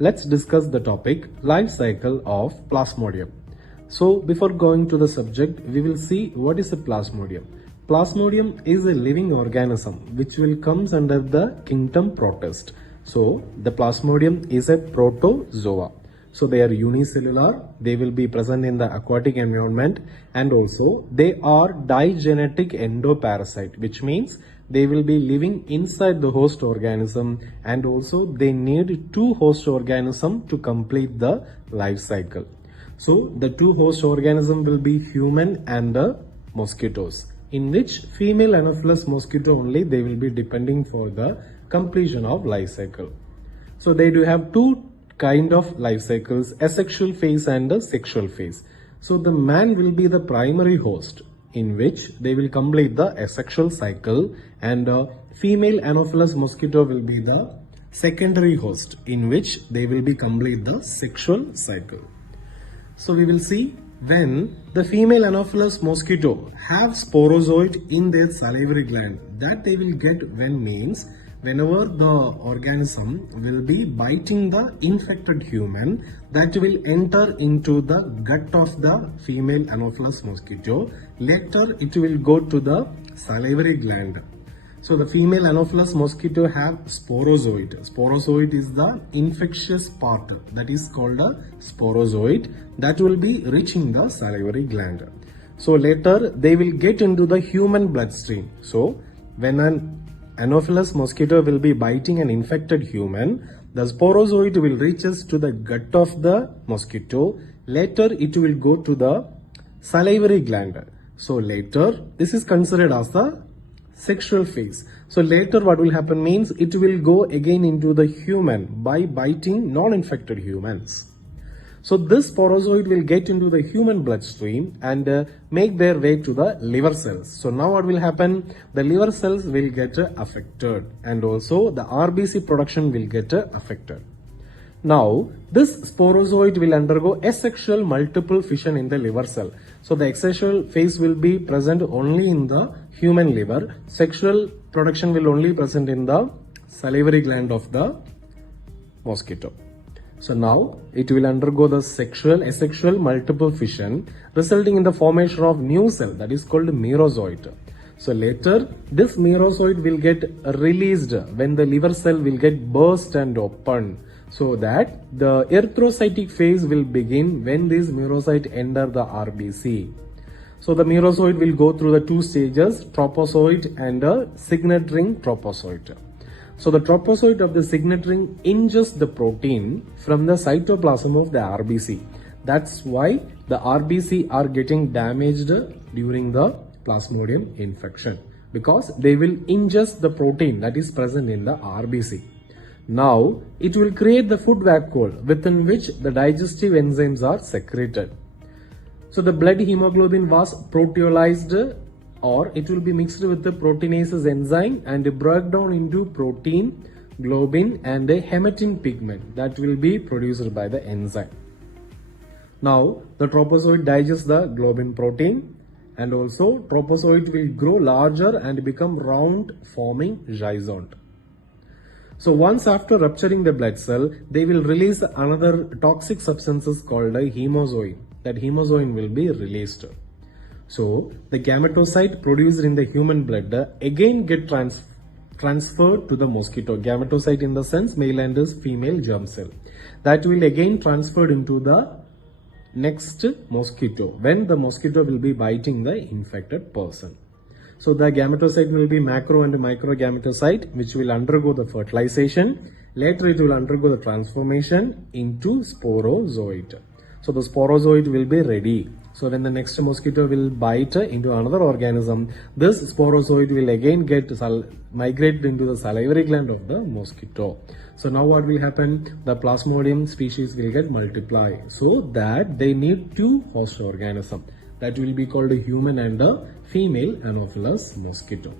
let's discuss the topic life cycle of Plasmodium. So before going to the subject, we will see what is a Plasmodium. Plasmodium is a living organism which will comes under the kingdom Protist. So the Plasmodium is a protozoa. So they are unicellular, they will be present in the aquatic environment, and also they are digenetic endoparasite, which means they will be living inside the host organism, and also they need two host organisms to complete the life cycle. So the two host organisms will be human and the mosquitoes, in which female Anopheles mosquito only they will be depending for the completion of life cycle. So they do have two kind of life cycles, asexual phase and a sexual phase. So the man will be the primary host, in which they will complete the asexual cycle, and female Anopheles mosquito will be the secondary host, in which they will be complete the sexual cycle. So we will see when the female Anopheles mosquito have sporozoid in their salivary gland, that they will get when means whenever the organism will be biting the infected human, that will enter into the gut of the female Anopheles mosquito. Later it will go to the salivary gland. So the female Anopheles mosquito have sporozoid. Sporozoid is the infectious part, that is called a sporozoid, that will be reaching the salivary gland. So later they will get into the human bloodstream. So when an Anopheles mosquito will be biting an infected human, the sporozoid will reach us to the gut of the mosquito. Later it will go to the salivary gland. So later this is considered as the sexual phase. So later what will happen means it will go again into the human by biting non-infected humans. So this sporozoid will get into the human bloodstream and make their way to the liver cells. So now what will happen? The liver cells will get affected, and also the RBC production will get affected. Now this sporozoid will undergo asexual multiple fission in the liver cell. So the asexual phase will be present only in the human liver. Sexual production will only present in the salivary gland of the mosquito. So now it will undergo the asexual multiple fission, resulting in the formation of new cell, that is called merozoite. So later this merozoite will get released when the liver cell will get burst and open, so that the erythrocytic phase will begin when this merozoite enter the RBC. So the merozoite will go through the two stages, tropozoite and a signet ring tropozoite. So the tropozoite of the signet ring ingests the protein from the cytoplasm of the RBC. That's why the RBC are getting damaged during the Plasmodium infection, because they will ingest the protein that is present in the RBC. Now it will create the food vacuole within which the digestive enzymes are secreted. So the blood hemoglobin was proteolized, or it will be mixed with the proteinases enzyme and broke down into protein, globin and a hematine pigment that will be produced by the enzyme. Now the tropozoite digests the globin protein, and also tropozoite will grow larger and become round, forming rhizome. So once after rupturing the blood cell, they will release another toxic substances called a hemozoin. That hemozoin will be released. So the gametocyte produced in the human blood again get transferred to the mosquito. Gametocyte in the sense male and female germ cell. That will again transferred into the next mosquito when the mosquito will be biting the infected person. So the gametocyte will be macro and micro gametocyte, which will undergo the fertilization. Later it will undergo the transformation into sporozoite. So the sporozoite will be ready. So when the next mosquito will bite into another organism, this sporozoite will again get migrate into the salivary gland of the mosquito. So now what will happen? The Plasmodium species will get multiply, so that they need two host organisms. That will be called a human and a female Anopheles mosquito.